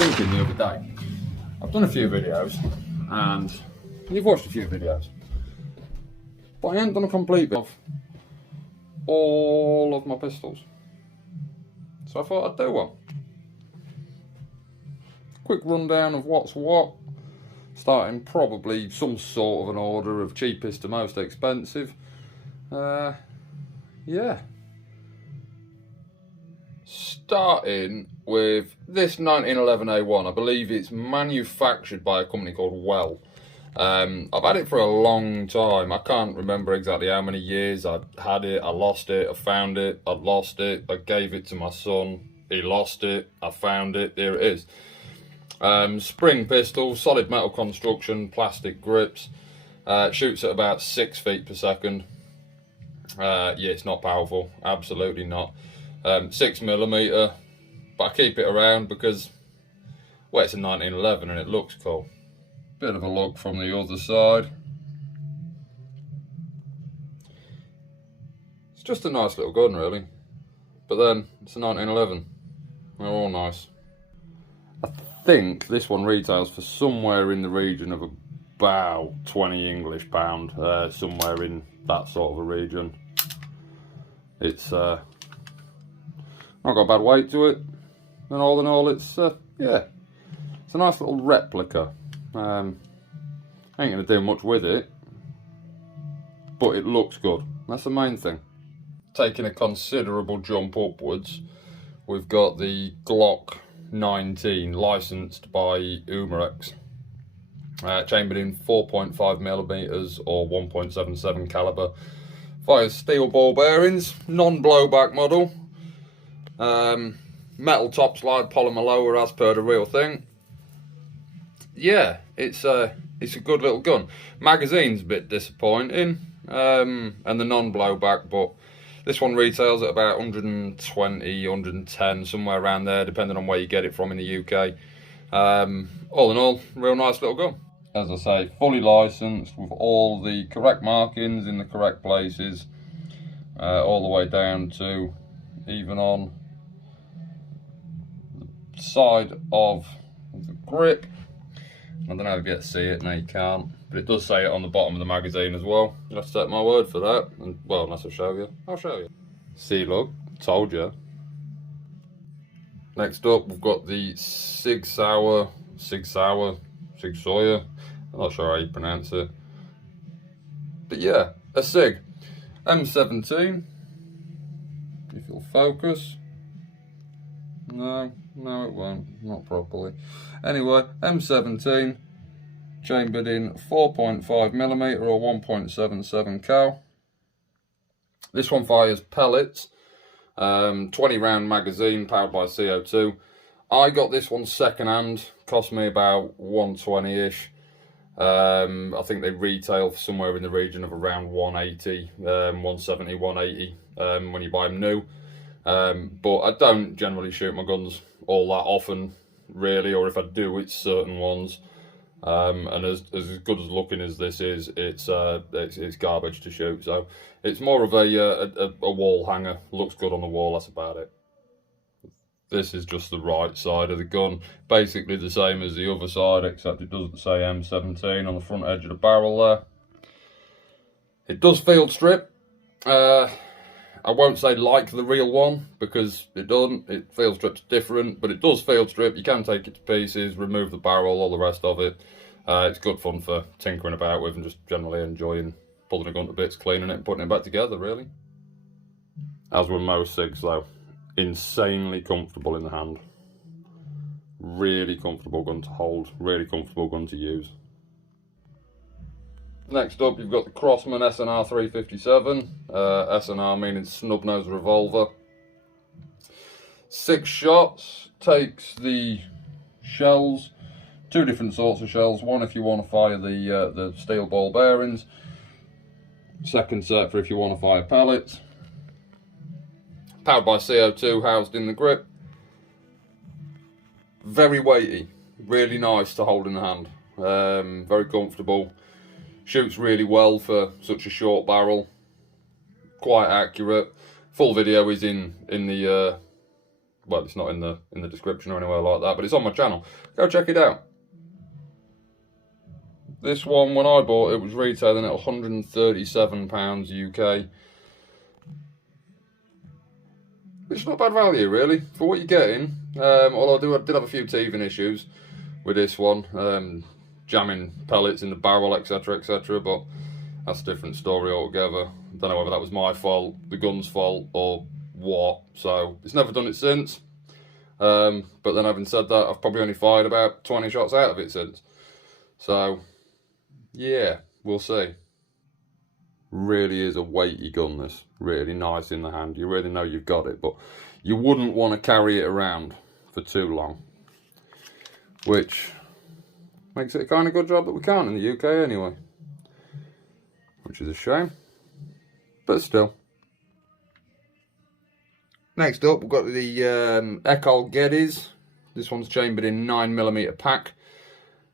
thinking the other day, I've done a few videos, and you've watched a few videos, but I haven't done a complete of all of my pistols. So I thought I'd do one. Quick rundown of what's what, starting probably some sort of an order of cheapest to most expensive. Yeah. Starting with this 1911A1, I believe it's manufactured by a company called Well. I've had it for a long time. I can't remember exactly how many years I had it. I lost it, I found it, I lost it, I gave it to my son, he lost it, I found it, there it is. Spring pistol, solid metal construction, plastic grips, shoots at about 6 feet per second. Yeah, it's not powerful, absolutely not. 6mm, but I keep it around because, well, it's a 1911 and it looks cool. Bit of a look from the other side. It's just a nice little gun, really. But then, it's a 1911. They're all nice. I think this one retails for somewhere in the region of about 20 English pound, somewhere in that sort of a region. It's not got a bad weight to it, and all in all, it's yeah, it's a nice little replica. I ain't gonna do much with it, but it looks good. That's the main thing. Taking a considerable jump upwards, we've got the Glock 19, licensed by Umarex, chambered in 4.5mm or 1.77 caliber. Fires steel ball bearings, non-blowback model. Metal top slide, polymer lower as per the real thing. Yeah, it's a good little gun. Magazine's a bit disappointing, and the non-blowback, but this one retails at about 120, 110, somewhere around there, depending on where you get it from in the UK. All in all, real nice little gun. As I say, fully licensed with all the correct markings in the correct places, all the way down to even on the side of the grip. I don't know if you get to see it, no you can't, but it does say it on the bottom of the magazine as well. You'll have to take my word for that, and well, unless I show you, I'll show you. See, look, told you. Next up, we've got the Sig Sauer, I'm not sure how you pronounce it, but yeah, a Sig M17. If you'll focus. No, it won't, not properly. Anyway, M17, chambered in 4.5mm or 1.77 cal. This one fires pellets, 20 round magazine, powered by CO2. I got this one second hand, cost me about 120-ish. I think they retail for somewhere in the region of around 180, 170, 180 when you buy them new. But I don't generally shoot my guns all that often, really, or if I do, it's certain ones. And as good as looking as this is, it's garbage to shoot. So it's more of a wall hanger. Looks good on the wall. That's about it. This is just the right side of the gun, basically the same as the other side, except it doesn't say M17 on the front edge of the barrel there. It does field strip. I won't say like the real one, because it doesn't. It field strips different, but it does field strip. You can take it to pieces, remove the barrel, all the rest of it. It's good fun for tinkering about with and just generally enjoying pulling a gun to bits, cleaning it and putting it back together, really. As with most SIGs though, insanely comfortable in the hand. Really comfortable gun to hold, really comfortable gun to use. Next up, you've got the Crosman SNR 357, SNR meaning snub nose revolver. 6 shots, takes the shells, 2 different sorts of shells. One if you want to fire the steel ball bearings, second set for if you want to fire pellets. Powered by CO2, housed in the grip. Very weighty, really nice to hold in the hand. Very comfortable. Shoots really well for such a short barrel. Quite accurate. Full video is in the well, it's not in the description or anywhere like that, but it's on my channel. Go check it out. This one, when I bought it, was retailing at £137 UK. Which is not bad value, really, for what you're getting. Although I did have a few teething issues with this one, jamming pellets in the barrel, etc, etc, but that's a different story altogether. I don't know whether that was my fault, the gun's fault, or what, so it's never done it since. But then having said that, I've probably only fired about 20 shots out of it since. So, yeah, we'll see. Really is a weighty gun, this. Really nice in the hand. You really know you've got it, but you wouldn't want to carry it around for too long. Which makes it a kind of good job that we can't in the UK anyway. Which is a shame. But still. Next up, we've got the Ecol Geddes. This one's chambered in 9mm pack.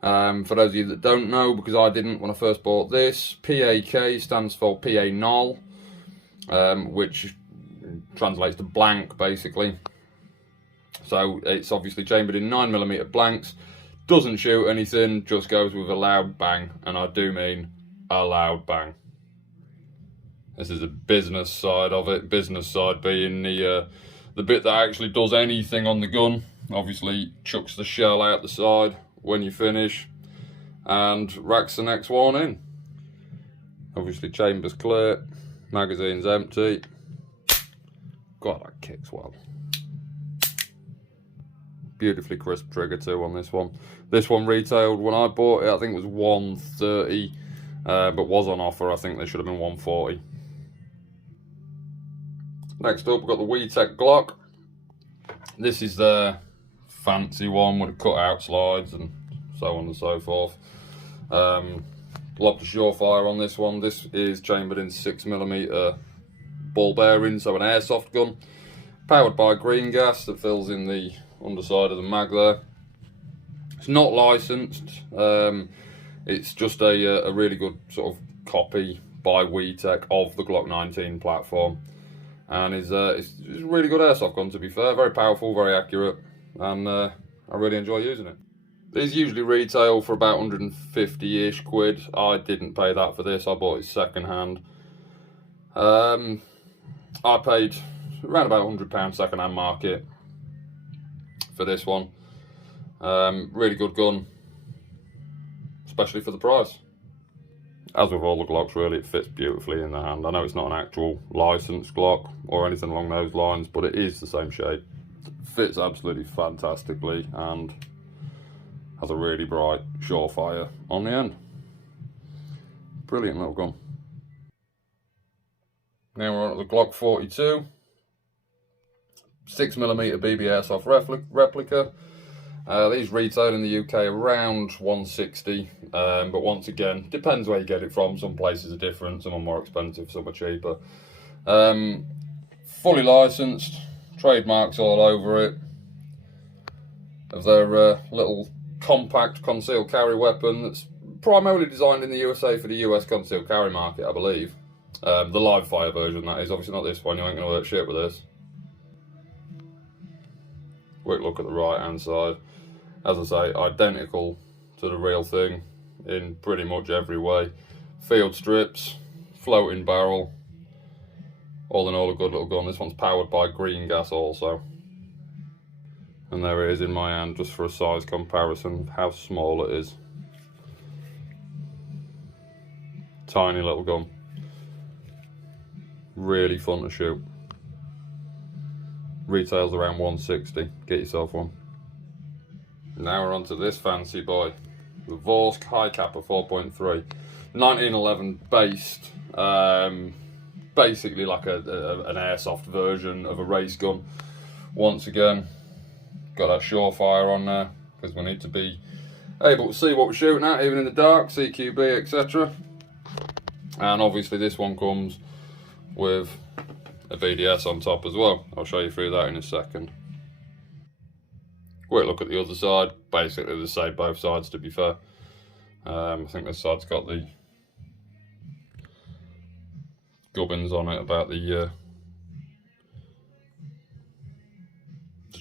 For those of you that don't know, because I didn't when I first bought this, PAK stands for PA Null, which translates to blank basically. So it's obviously chambered in 9mm blanks, doesn't shoot anything, just goes with a loud bang, and I do mean a loud bang. This is the business side of it, business side being the bit that actually does anything on the gun. Obviously chucks the shell out the side when you finish and racks the next one in. Obviously chamber's clear, magazine's empty. God, that kicks well. Beautifully crisp trigger too on this one. This one retailed when I bought it, I think it was 130, but was on offer. I think they should have been 140. Next up, we've got the WeTech Glock. This is the fancy one with the cut-out slides and so on and so forth. Locked Surefire on this one. This is chambered in 6mm ball bearing, so an airsoft gun. Powered by green gas that fills in the underside of the mag there. It's not licensed. It's just a really good sort of copy by WeTech of the Glock 19 platform. And it's a really good airsoft gun, to be fair. Very powerful, very accurate, and I really enjoy using it. These usually retail for about 150-ish quid. I didn't pay that for this. I bought it second hand. I paid around about £100 second hand market for this one. Really good gun, especially for the price. As with all the Glocks, really, it fits beautifully in the hand. I know it's not an actual licensed Glock or anything along those lines, but it is the same shape. Fits absolutely fantastically and has a really bright Surefire on the end. Brilliant little gun. Now we're on to the Glock 42. 6mm BB Airsoft replica. These retail in the UK around 160, but once again, depends where you get it from. Some places are different, some are more expensive, some are cheaper. Fully licensed, trademarks all over it, of their little compact concealed carry weapon that's primarily designed in the USA for the US concealed carry market, I believe. The live fire version, that is. Obviously not this one, you ain't going to hurt shit with this. Quick look at the right hand side. As I say, identical to the real thing in pretty much every way. Field strips, floating barrel. All in all, a good little gun. This one's powered by green gas also. And there it is in my hand, just for a size comparison of how small it is. Tiny little gun. Really fun to shoot. Retails around 160. Get yourself one. Now we're on to this fancy boy, the Vorsk High Kappa 4.3, 1911 based, basically like an airsoft version of a race gun. Once again, got that Surefire on there because we need to be able to see what we're shooting at, even in the dark, CQB, etc. And obviously this one comes with a VDS on top as well. I'll show you through that in a second. Quick look at the other side. Basically the same both sides, to be fair. I think this side's got the gubbins on it about the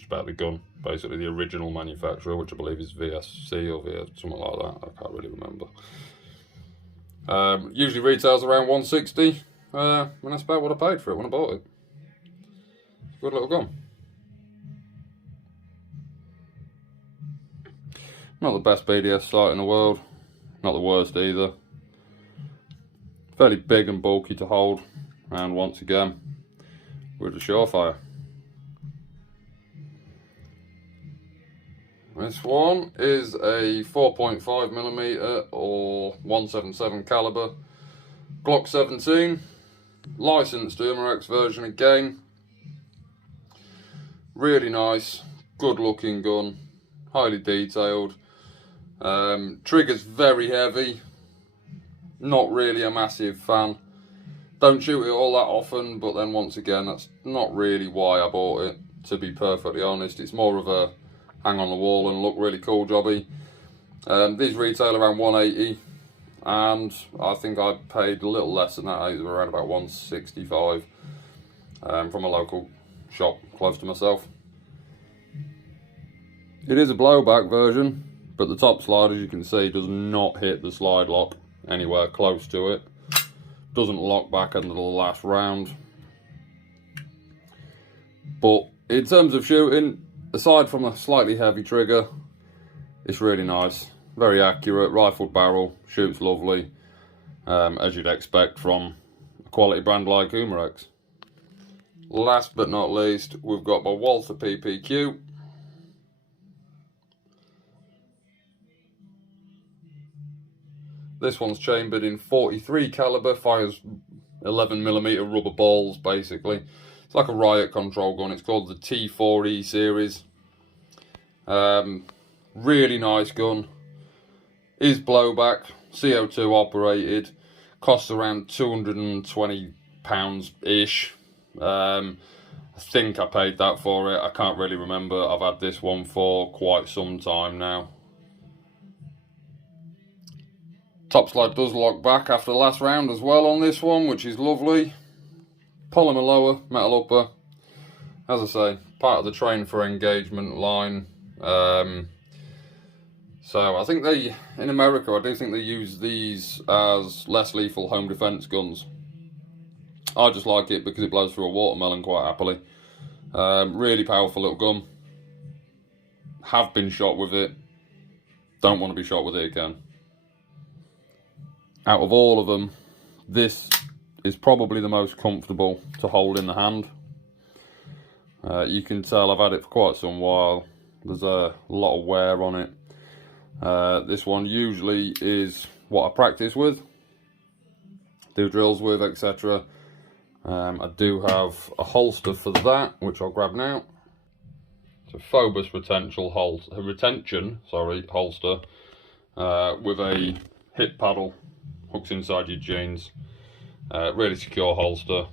about the gun. Basically the original manufacturer, which I believe is VSC or VS, something like that. I can't really remember. Usually retails around 160, and that's about what I paid for it when I bought it. Good little gun. Not the best BDS sight in the world, not the worst either. Fairly big and bulky to hold, and once again, with a Surefire. This one is a 4.5mm or 177 caliber Glock 17, licensed Umarex version again. Really nice, good looking gun, highly detailed. Trigger's very heavy, not really a massive fan. Don't shoot it all that often, but then once again, that's not really why I bought it, to be perfectly honest. It's more of a hang on the wall and look really cool jobby. These retail around 180, and I think I paid a little less than that. It was around about 165 from a local shop close to myself. It is a blowback version, but the top slide, as you can see, does not hit the slide lock anywhere close to it. Doesn't lock back under the last round. But in terms of shooting, aside from a slightly heavy trigger, it's really nice. Very accurate, rifled barrel, shoots lovely, as you'd expect from a quality brand like Umarex. Last but not least, we've got my Walther PPQ. This one's chambered in 43 caliber, fires 11mm rubber balls basically. It's like a riot control gun. It's called the T4E series. Really nice gun. Is blowback, CO2 operated. Costs around £220-ish. I think I paid that for it. I can't really remember. I've had this one for quite some time now. Top slide does lock back after the last round as well on this one, which is lovely. Polymer lower, metal upper. As I say, part of the train for engagement line. So I think they, in America, I do think they use these as less lethal home defense guns. I just like it because it blows through a watermelon quite happily. Really powerful little gun. Have been shot with it. Don't want to be shot with it again. Out of all of them, this is probably the most comfortable to hold in the hand. You can tell I've had it for quite some while. There's a lot of wear on it. This one usually is what I practice with, do drills with, etc. I do have a holster for that, which I'll grab now. It's a Phobos retention holster with a hip paddle, hooks inside your jeans. Really secure holster.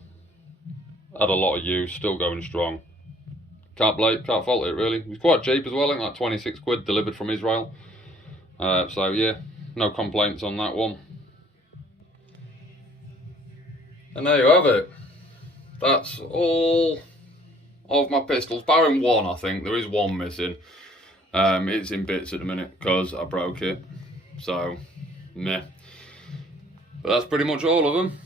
Had a lot of use, still going strong. Can't fault it really. It was quite cheap as well, I think like 26 quid delivered from Israel. So yeah, no complaints on that one. And there you have it. That's all of my pistols, barring one I think. There is one missing. It's in bits at the minute because I broke it. So, meh. But that's pretty much all of them.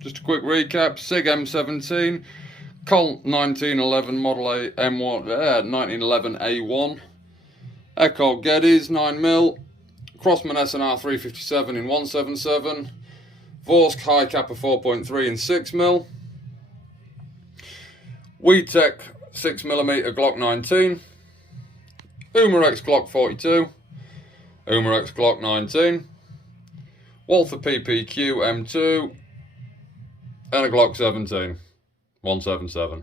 Just a quick recap. SIG M17, Colt 1911 Model A M1, 1911 A1, Echo Geddes 9mm, Crossman SNR 357 in 177, Vorsk High Kappa 4.3 in 6mm, Weedtech 6mm Glock 19, Umarex Glock 42, Umarex Glock 19, Walther PPQ M2, and a Glock 17 177.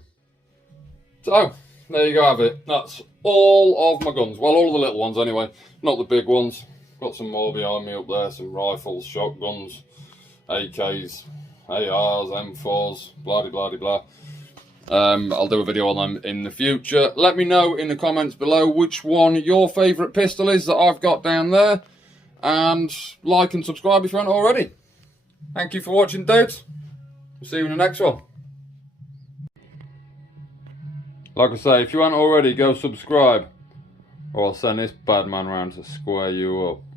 So there you go, have it. That's all of my guns. Well, all the little ones anyway, not the big ones. Got some more behind me up there, some rifles, shotguns, AKs, ARs, M4s, blah blah blah. I'll do a video on them in the future. Let me know in the comments below which one your favourite pistol is that I've got down there, and like and subscribe if you haven't already. Thank you for watching, dudes. See you in the next one. Like I say, if you aren't already, go subscribe, or I'll send this bad man round to square you up.